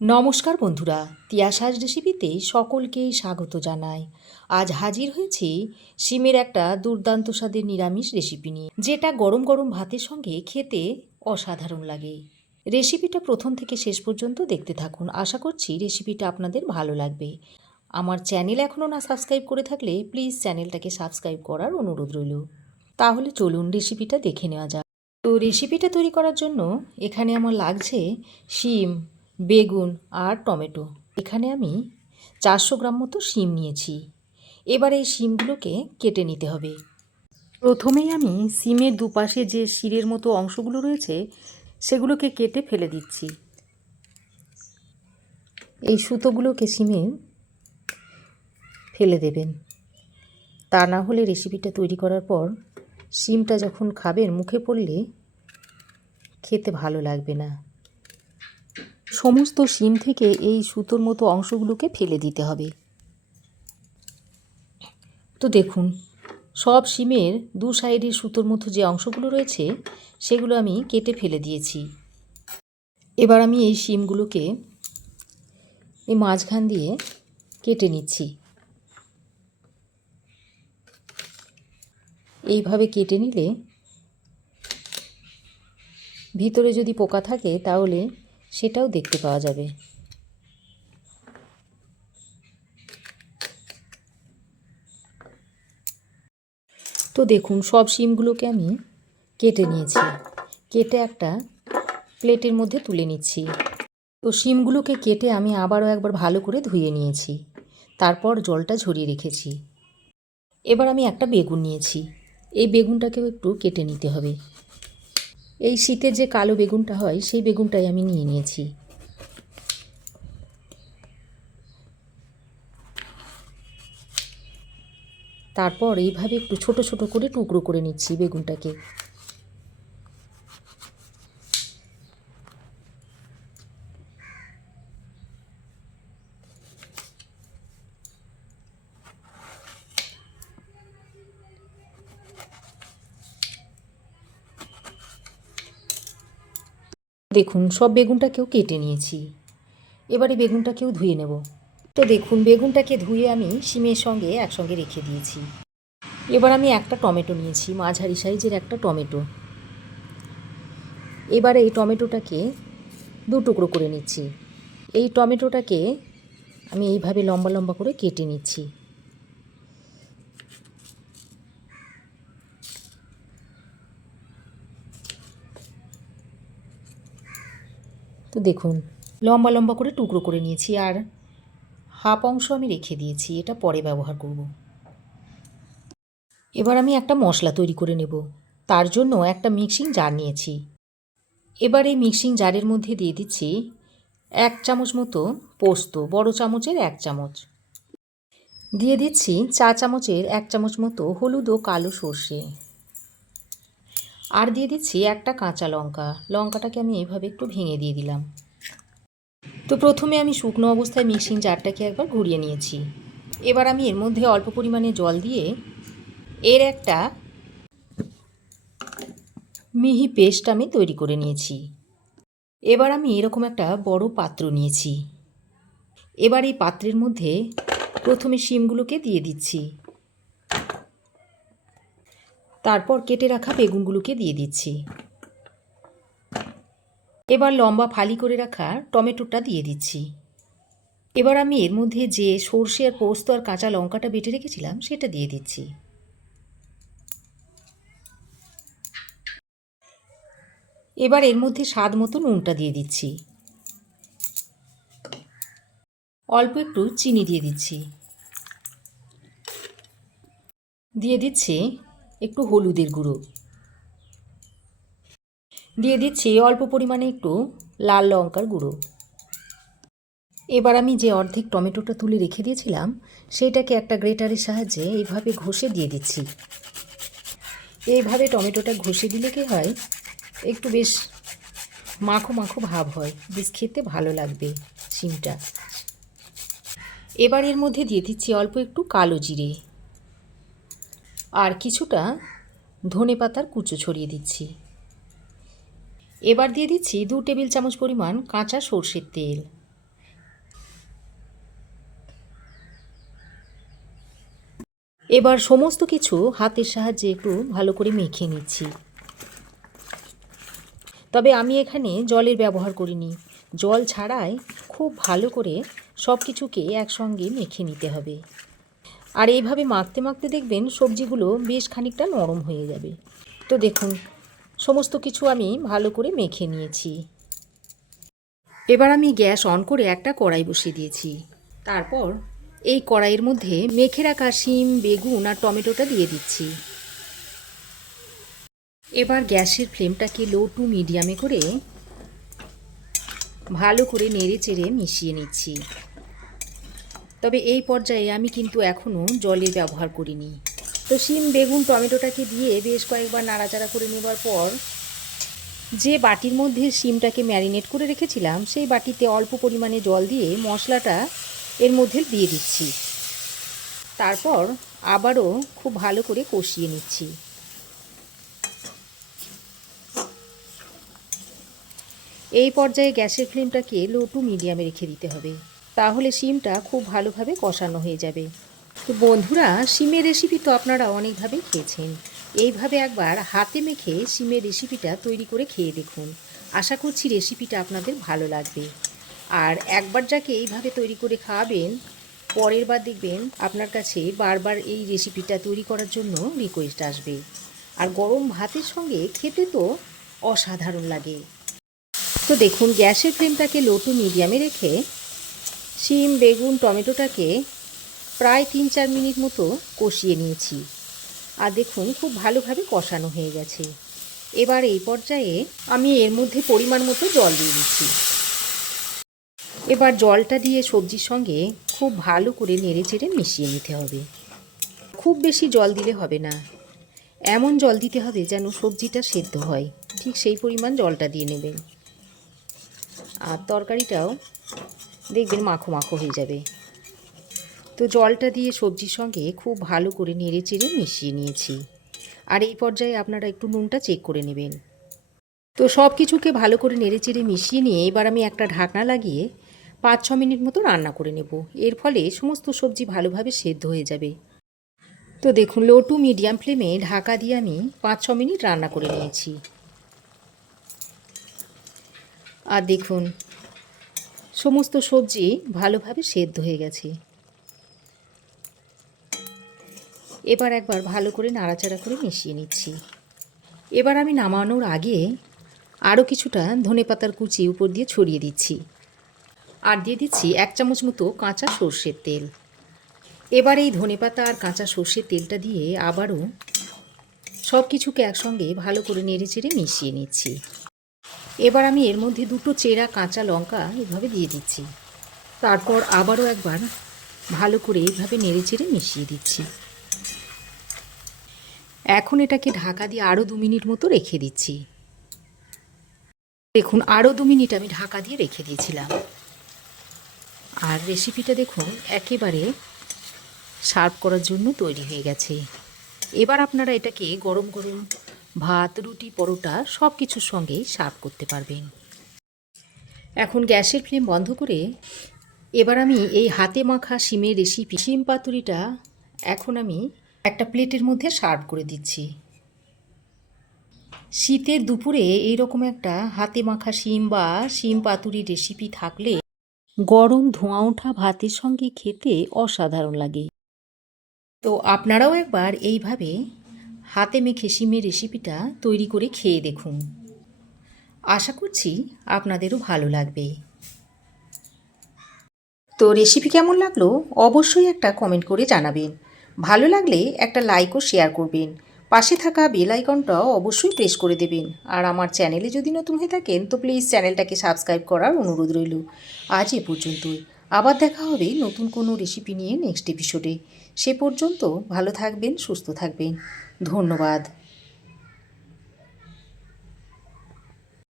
নমস্কার বন্ধুরা, তিয়াশাস রেসিপিতে সকলকেই স্বাগত জানাই। আজ হাজির হয়েছি শিমের একটা দুর্দান্ত স্বাদের নিরামিষ রেসিপি নিয়ে, যেটা গরম গরম ভাতের সঙ্গে খেতে অসাধারণ লাগে। রেসিপিটা প্রথম থেকে শেষ পর্যন্ত দেখতে থাকুন। আশা করছি রেসিপিটা আপনাদের ভালো লাগবে। আমার চ্যানেল এখনও না সাবস্ক্রাইব করে থাকলে প্লিজ চ্যানেলটাকে সাবস্ক্রাইব করার অনুরোধ রইল। তাহলে চলুন রেসিপিটা দেখে নেওয়া যাক। তো রেসিপিটা তৈরি করার জন্য এখানে আমার লাগছে শিম, বেগুন আর টমেটো। এখানে আমি 400 গ্রাম মতো শিম নিয়েছি। এবার এই শিমগুলোকে কেটে নিতে হবে। প্রথমেই আমি শিমের দুপাশে যে শিরের মতো অংশগুলো রয়েছে সেগুলোকে কেটে ফেলে দিচ্ছি। এই সুতোগুলোকে শিমে ফেলে দেবেন, তা না হলে রেসিপিটা তৈরি করার পর শিমটা যখন খাবেন মুখে পড়লে খেতে ভালো লাগবে না। সমস্ত শিম থেকে এই সুতোর মতো অংশগুলোকে ফেলে দিতে হবে। তো দেখুন, সব শিমের দু সাইডে সুতোর মতো যে অংশগুলো রয়েছে সেগুলো আমি কেটে ফেলে দিয়েছি। এবার আমি এই শিমগুলোকে এই মাঝখান দিয়ে কেটে নিচ্ছি। এইভাবে কেটে নিলে ভিতরে যদি পোকা থাকে তাহলে সেটাও দেখতে পাওয়া যাবে। তো দেখুন, সব শিমগুলোকে আমি কেটে নিয়েছি। কেটে একটা প্লেটের মধ্যে তুলে নিচ্ছি। তো শিমগুলোকে কেটে আমি আবারও একবার ভালো করে ধুয়ে নিয়েছি, তারপর জলটা ঝরিয়ে রেখেছি। এবার আমি একটা বেগুন নিয়েছি। এই বেগুনটাকেও একটু কেটে নিতে হবে। এই শীতের যে কালো বেগুনটা হয় সেই বেগুনটাই আমি নিয়ে নিয়েছি। তারপর এইভাবে একটু ছোট ছোট করে টুকরো করে নিচ্ছি বেগুনটাকে। দেখুন, সব বেগুনটাকেও কেটে নিয়েছি। এবারে বেগুনটাকেও ধুয়ে নেব। তো দেখুন, বেগুনটাকে ধুয়ে আমি শিমের সঙ্গে একসঙ্গে রেখে দিয়েছি। এবার আমি একটা টমেটো নিয়েছি, মাঝারি সাইজের একটা টমেটো। এবারে এই টমেটোটাকে দু টুকরো করে নিচ্ছি। এই টমেটোটাকে আমি এইভাবে লম্বা লম্বা করে কেটে নিচ্ছি। তো দেখুন, লম্বা লম্বা করে টুকরো করে নিয়েছি, আর হাফ অংশ আমি রেখে দিয়েছি, এটা পরে ব্যবহার করব। এবার আমি একটা মশলা তৈরি করে নেব। তার জন্য একটা মিক্সিং জার নিয়েছি। এবার এই মিক্সিং জারের মধ্যে দিয়ে দিচ্ছি 1 চামচ মতো পোস্ত, বড় চামচের 1 চামচ। দিয়ে দিচ্ছি চা চামচের 1 চামচ মতো হলুদ ও কালো সর্ষে। আর দিয়ে দিচ্ছি একটা কাঁচা লঙ্কা। লঙ্কাটাকে আমি এইভাবে একটু ভেঙে দিয়ে দিলাম। তো প্রথমে আমি শুকনো অবস্থায় মিক্সিং জারটাকে একবার ঘুরিয়ে নিয়েছি। এবার আমি এর মধ্যে অল্প পরিমাণে জল দিয়ে এর একটা মিহি পেস্ট আমি তৈরি করে নিয়েছি। এবার আমি এরকম একটা বড় পাত্র নিয়েছি। এবার এই পাত্রের মধ্যে প্রথমে শিমগুলোকে দিয়ে দিচ্ছি, তারপর কেটে রাখা বেগুনগুলোকে দিয়ে দিচ্ছি। এবার লম্বা ফালি করে রাখা টমেটোটা দিয়ে দিচ্ছি। এবার আমি এর মধ্যে যে সর্ষে আর পোস্ত আর কাঁচা লঙ্কাটা বেটে রেখেছিলাম সেটা দিয়ে দিচ্ছি। এবার এর মধ্যে স্বাদ মতো নুনটা দিয়ে দিচ্ছি। অল্প একটু চিনি দিয়ে দিচ্ছি। দিয়ে দিচ্ছি একটু হলুদের গুঁড়ো। দিয়ে দিচ্ছি অল্প পরিমাণে একটু লাল লঙ্কার গুঁড়ো। এবার আমি যে অর্ধেক টমেটোটা তুলে রেখে দিয়েছিলাম সেইটাকে একটা গ্রেটারের সাহায্যে এইভাবে ঘষে দিয়ে দিচ্ছি। এইভাবে টমেটোটা ঘষে দিলে কি হয়, একটু বেশ মাখো মাখো ভাব হয়, বেশ খেতে ভালো লাগবে শিমটা। এবার এর মধ্যে দিয়ে দিচ্ছি অল্প একটু কালো জিরে আর কিছুটা ধনেপাতার কুচো ছড়িয়ে দিচ্ছি। এবার দিয়ে দিচ্ছি 2 টেবিল চামচ পরিমাণ কাঁচা সর্ষের তেল। এবার সমস্ত কিছু হাতের সাহায্যে একটু ভালো করে মেখে নিচ্ছি। তবে আমি এখানে জলের ব্যবহার করিনি, জল ছাড়াই খুব ভালো করে সব কিছুকে একসঙ্গে মেখে নিতে হবে। আর এইভাবে মাখতে মাখতে দেখবেন সবজিগুলো বেশ খানিকটা নরম হয়ে যাবে। তো দেখুন সমস্ত কিছু আমি ভালো করে মেখে নিয়েছি। এবার আমি গ্যাস অন করে একটা কড়াই বসিয়ে দিয়েছি। তারপর এই কড়াইয়ের মধ্যে মেখে রাখা শিম, বেগুন আর টমেটোটা দিয়ে দিচ্ছি। এবার গ্যাসের ফ্লেমটাকে লো টু মিডিয়ামে করে ভালো করে নেড়ে চেড়ে মিশিয়ে নিচ্ছি। তবে এই পর্যায়ে আমি কিন্তু এখনও জলের ব্যবহার করিনি। তো শিম, বেগুন, টমেটোটাকে দিয়ে বেশ কয়েকবার নাড়াচাড়া করে নেবার পর যে বাটির মধ্যে শিমটাকে ম্যারিনেট করে রেখেছিলাম সেই বাটিতে অল্প পরিমাণে জল দিয়ে মশলাটা এর মধ্যে দিয়ে দিচ্ছি। তারপর আবারও খুব ভালো করে কষিয়ে নিচ্ছি। এই পর্যায়ে গ্যাসের ফ্লেমটাকে লো টু মিডিয়ামে রেখে দিতে হবে, তাহলে শিমটা খুব ভালোভাবে কষানো হয়ে যাবে। তো বন্ধুরা, শিমের রেসিপি তো আপনারা অনেকভাবেই খেয়েছেন। এইভাবে একবার হাতে মেখে শিমের রেসিপিটা তৈরি করে খেয়ে দেখুন। আশা করছি রেসিপিটা আপনাদের ভালো লাগবে। আর একবার যাকে এইভাবে তৈরি করে খাওয়াবেন, পরের বার দেখবেন আপনার কাছে বারবার এই রেসিপিটা তৈরি করার জন্য রিকোয়েস্ট আসবে। আর গরম ভাতের সঙ্গে খেতে তো অসাধারণ লাগে। তো দেখুন গ্যাসের ফ্লেমটাকে লো টু মিডিয়ামে রেখে শিম, বেগুন, টমেটোটাকে প্রায় 3-4 মিনিট মতো কষিয়ে নিয়েছি। আর দেখুন খুব ভালোভাবে কষানো হয়ে গেছে। এবার এই পর্যায়ে আমি এর মধ্যে পরিমাণ মতো জল দিয়ে দিচ্ছি। এবার জলটা দিয়ে সবজির সঙ্গে খুব ভালো করে নেড়ে চেড়ে মিশিয়ে নিতে হবে। খুব বেশি জল দিলে হবে না, এমন জল দিতে হবে যেন সবজিটা সেদ্ধ হয়, ঠিক সেই পরিমাণ জলটা দিয়ে নেবেন। আর তরকারিটাও দেখবেন মাখো মাখো হয়ে যাবে। তো জলটা দিয়ে সবজির সঙ্গে খুব ভালো করে নেড়ে চেড়ে মিশিয়ে নিয়েছি। আর এই পর্যায়ে আপনারা একটু নুনটা চেক করে নেবেন। তো সব কিছুকে ভালো করে নেড়ে চেড়ে মিশিয়ে নিয়ে এবার আমি একটা ঢাকনা লাগিয়ে 5-6 মিনিট মতো রান্না করে নেব। এর ফলে সমস্ত সবজি ভালোভাবে সেদ্ধ হয়ে যাবে। তো দেখুন লো টু মিডিয়াম ফ্লেমে ঢাকা দিয়ে আমি 5-6 মিনিট রান্না করে নিয়েছি। আর দেখুন সমস্ত সবজি ভালোভাবে সেদ্ধ হয়ে গেছে। এবার একবার ভালো করে নাড়াচাড়া করে মিশিয়ে নিচ্ছি। এবার আমি নামানোর আগে আরও কিছুটা ধনেপাতার কুচি উপর দিয়ে ছড়িয়ে দিচ্ছি। আর দিয়ে দিচ্ছি 1 চামচ মতো কাঁচা সর্ষের তেল। এবার এই ধনেপাতা আর কাঁচা সর্ষের তেলটা দিয়ে আবারও সব কিছুকে একসঙ্গে ভালো করে নেড়ে চেড়ে মিশিয়ে নিচ্ছি। এবার আমি এর মধ্যে 2টো চেরা কাঁচা লঙ্কা এভাবে দিয়ে দিচ্ছি। তারপর আবারও একবার ভালো করে এইভাবে নেড়ে চেড়ে মিশিয়ে দিচ্ছি। এখন এটাকে ঢাকা দিয়ে আরও 2 মিনিট মতো রেখে দিচ্ছি। দেখুন আরও 2 মিনিট আমি ঢাকা দিয়ে রেখে দিয়েছিলাম। আর রেসিপিটা দেখুন একেবারে সার্ভ করার জন্য তৈরি হয়ে গেছে। এবার আপনারা এটাকে গরম গরম ভাত, রুটি, পরোটা সব কিছুর সঙ্গেই সার্ভ করতে পারবেন। এখন গ্যাসের ফ্লেম বন্ধ করে এবার আমি এই হাতে মাখা শিমের রেসিপি শিম পাতুরিটা এখন আমি একটা প্লেটের মধ্যে সার্ভ করে দিচ্ছি। শীতের দুপুরে এইরকম একটা হাতে মাখা শিম বা শিম পাতুরি রেসিপি থাকলে গরম ধোঁয়া ওঠা ভাতের সঙ্গে খেতে অসাধারণ লাগে। তো আপনারাও একবার এইভাবে হাতে মেখে শিমের রেসিপিটা তৈরি করে খেয়ে দেখুন। আশা করছি আপনাদেরও ভালো লাগবে। তো রেসিপি কেমন লাগলো অবশ্যই একটা কমেন্ট করে জানাবেন। ভালো লাগলে একটা লাইক ও শেয়ার করবেন। পাশে থাকা বেল আইকনটাও অবশ্যই প্রেস করে দেবেন। আর আমার চ্যানেলে যদি নতুন হয়ে থাকেন তো প্লিজ চ্যানেলটাকে সাবস্ক্রাইব করার অনুরোধ রইল। আজ এ পর্যন্তই। আবার দেখা হবে নতুন কোনো রেসিপি নিয়ে নেক্সট এপিসোডে। সে পর্যন্ত ভালো থাকবেন, সুস্থ থাকবেন। ধন্যবাদ।